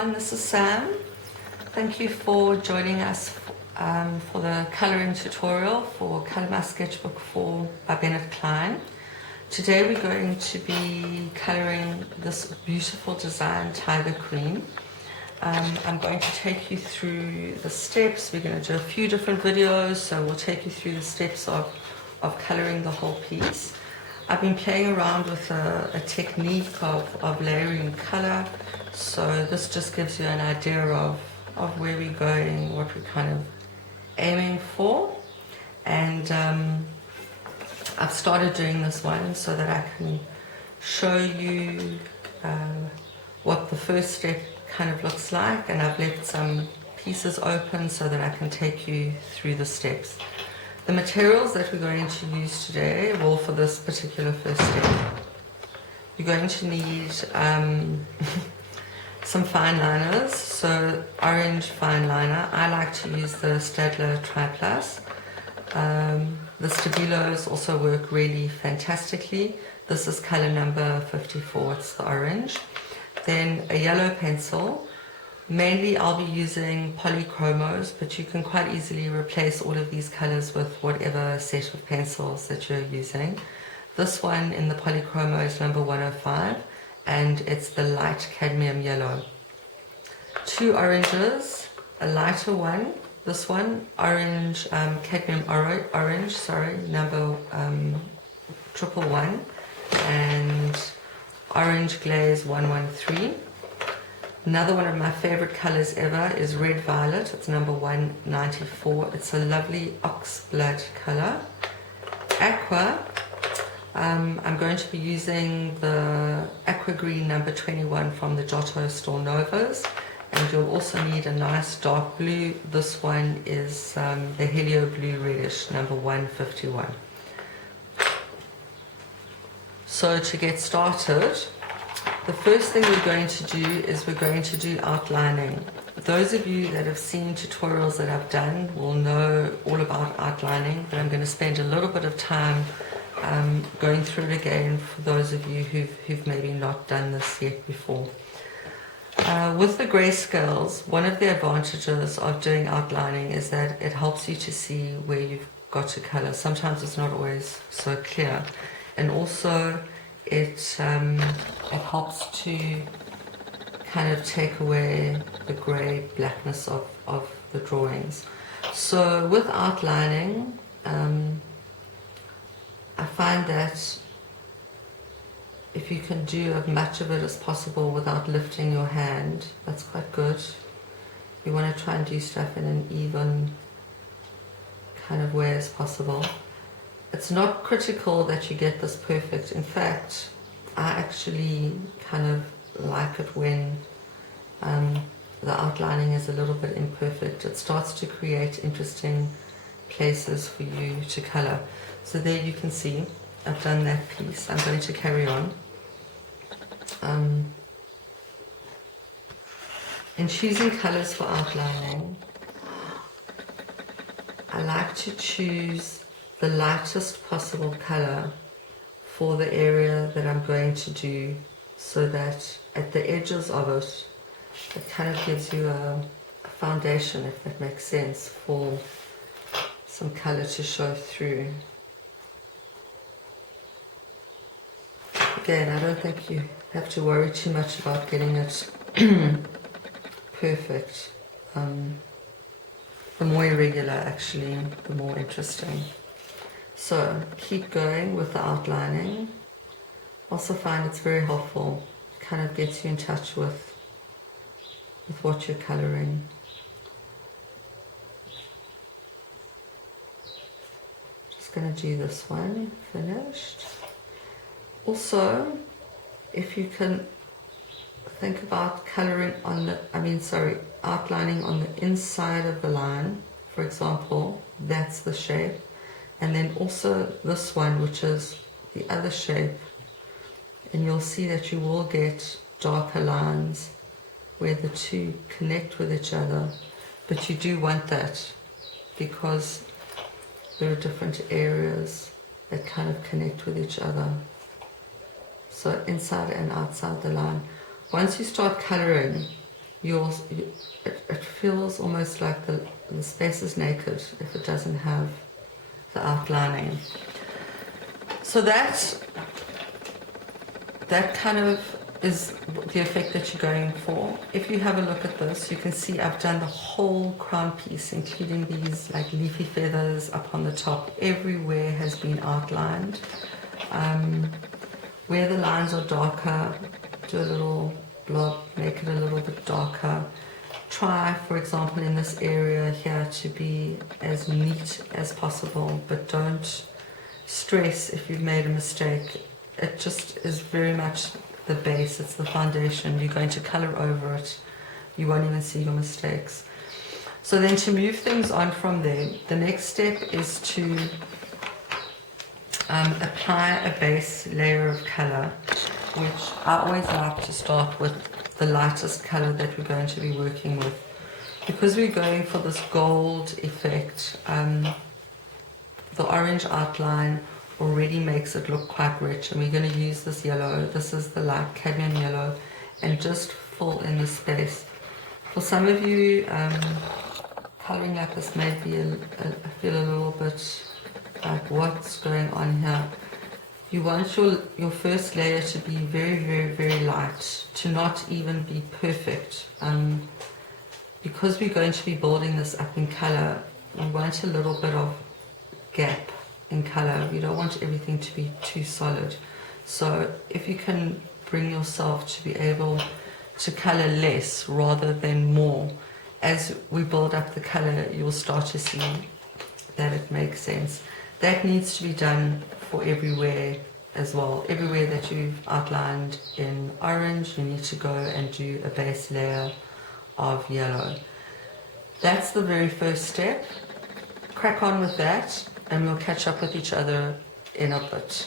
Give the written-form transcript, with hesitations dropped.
This is Sam. Thank you for joining us for the colouring tutorial for Colour My Sketchbook 4 by Bennett Klein. Today we're going to be colouring this beautiful design Tiger Queen. I'm going to take you through the steps. We're going to do a few different videos, so we'll take you through the steps of colouring the whole piece. I've been playing around with a technique of layering colour, so this just gives you an idea of where we're going, what we're kind of aiming for. And I've started doing this one so that I can show you what the first step kind of looks like, and I've left some pieces open so that I can take you through the steps. The materials that we're going to use today, well, for this particular first step, you're going to need some fine liners. So orange fine liner. I like to use the Stadler Tri-Plus. The Stabilos also work really fantastically. This is color number 54, it's the orange. Then a yellow pencil. Mainly I'll be using polychromos, but you can quite easily replace all of these colors with whatever set of pencils that you're using. This one in the polychromo is number 105, and it's the light cadmium yellow. Two oranges, a lighter one, this one, orange, cadmium orange, sorry, number 111, and orange glaze 113. Another one of my favorite colors ever is red violet. It's number 194. It's a lovely ox blood color. Aqua, I'm going to be using the aqua green number 21 from the Giotto Store Novas, and you'll also need a nice dark blue. This one is the helio blue reddish number 151. So to get started, the first thing we're going to do is we're going to do outlining. Those of you that have seen tutorials that I've done will know all about outlining, but I'm going to spend a little bit of time going through it again for those of you who've maybe not done this yet before. With the grayscales, one of the advantages of doing outlining is that it helps you to see where you've got to color. Sometimes it's not always so clear, and also it helps to kind of take away the grey blackness of the drawings. So with outlining, I find that if you can do as much of it as possible without lifting your hand, that's quite good. You want to try and do stuff in an even kind of way as possible. It's not critical that you get this perfect. In fact, I actually kind of like it when the outlining is a little bit imperfect. It starts to create interesting places for you to color. So there you can see I've done that piece. I'm going to carry on. In choosing colors for outlining, I like to choose the lightest possible color for the area that I'm going to do, so that at the edges of it, it kind of gives you a foundation, if that makes sense, for some color to show through. Again, I don't think you have to worry too much about getting it perfect. The more irregular, actually, the more interesting. So keep going with the outlining. Also find it's very helpful. It kind of gets you in touch with what you're coloring. Just going to do this one, finished. Also, if you can think about coloring on the, outlining on the inside of the line, for example, that's the shape. And then also this one, which is the other shape, and you'll see that you will get darker lines where the two connect with each other, but you do want that because there are different areas that kind of connect with each other. So inside and outside the line. Once you start coloring, it feels almost like the space is naked if it doesn't have the outlining. So that kind of is the effect that you're going for. If you have a look at this, you can see I've done the whole crown piece, including these like leafy feathers up on the top. Everywhere has been outlined. Where the lines are darker, do a little blob, make it a little bit darker. Try, for example, in this area here to be as neat as possible, but don't stress if you've made a mistake. It just is very much the base, it's the foundation. You're going to color over it. You won't even see your mistakes. So then to move things on from there, the next step is to apply a base layer of color, which I always like to start with the lightest color that we're going to be working with. Because we're going for this gold effect, the orange outline already makes it look quite rich, and we're going to use this yellow. This is the light cadmium yellow, and just fill in the space. For some of you, coloring like this may be I feel a little bit like what's going on here. You want your first layer to be very, very, very light, to not even be perfect. Because we're going to be building this up in color, we want a little bit of gap in color. We don't want everything to be too solid. So if you can bring yourself to be able to color less rather than more, as we build up the color, you'll start to see that it makes sense. That needs to be done for everywhere as well. Everywhere that you've outlined in orange, you need to go and do a base layer of yellow. That's the very first step. Crack on with that, and we'll catch up with each other in a bit.